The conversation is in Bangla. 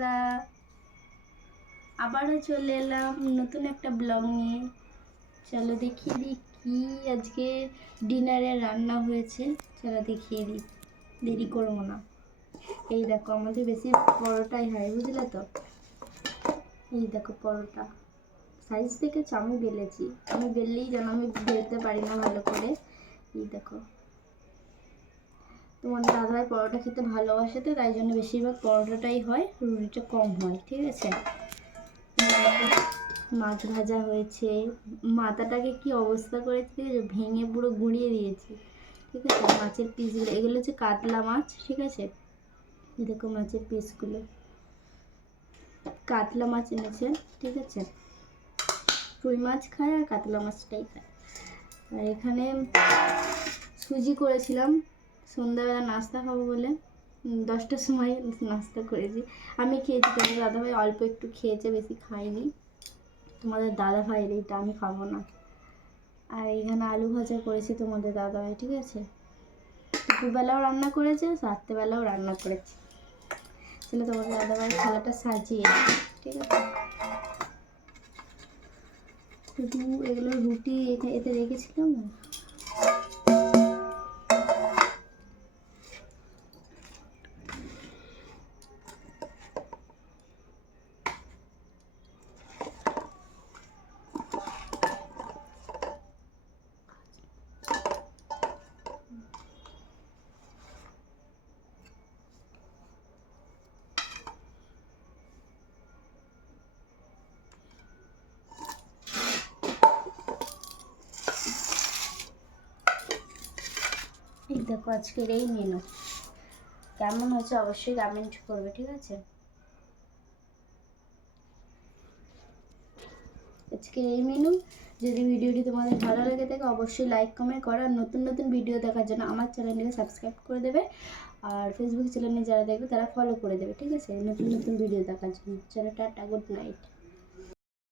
বন্ধুরা, আবারও চলে এলাম নতুন একটা ব্লগ নিয়ে। চলো দেখিয়ে দিই কি আজকে ডিনারে রান্না হয়েছে। চলো দেখিয়ে দিই, দেরি করবো না। এই দেখো, আমাদের বেশি পরোটাই হয়, বুঝলে তো। এই দেখো পরোটা, সাইজ দেখেছো? আমি বেলেছি, আমি বেললেই যেন আমি বেলতে পারি না ভালো করে। এই দেখো, তোমাদের দাদাভাই পরোটা খেতে ভালোবাসে তো, তাই জন্য বেশিরভাগ পরোটাটাই হয়, রুটিটা কম হয়। ঠিক আছে, মাছ ভাজা হয়েছে। মাথাটাকে কি অবস্থা করেছে, ভেঙে পুরো গুঁড়িয়ে দিয়েছি। ঠিক আছে, মাছের পিসগুলো, এগুলো হচ্ছে কাতলা মাছ। ঠিক আছে, দেখো মাছের পিসগুলো, কাতলা মাছ এনেছে। ঠিক আছে, রুই মাছ খায় আর কাতলা মাছটাই খায়। আর এখানে সুজি করেছিলাম সন্ধ্যাবেলা নাস্তা খাবো বলে, 10টার সময় নাস্তা করেছি। আমি খেয়েছি, তোমাদের দাদাভাই অল্প একটু খেয়েছে, বেশি খাইনি। তোমাদের দাদাভাইয়ের এইটা, আমি খাবো না। আর এখানে আলু ভাজা করেছি তোমাদের দাদাভাই। ঠিক আছে, দুপুরবেলাও রান্না করেছে, রাত্রেবেলাও রান্না করেছে। তাহলে তোমাদের দাদাভাই থালাটা সাজিয়ে, ঠিক আছে। শুধু এগুলো রুটি এতে রেখেছিলাম না। এই দেখো আজকের এই মেনু, কেমন হয়েছে অবশ্যই কমেন্ট করবে। ঠিক আছে, আজকের এই মেনু। যদি ভিডিওটি তোমাদের ভালো লাগে থাকে অবশ্যই লাইক কমেন্ট করো। আর নতুন নতুন ভিডিও দেখার জন্য আমার চ্যানেলটিকে সাবস্ক্রাইব করে দেবে। আর ফেসবুক চ্যানেলে যারা দেখবে তারা ফলো করে দেবে। ঠিক আছে, নতুন নতুন ভিডিও দেখার জন্য। চলো টাটা, গুড নাইট।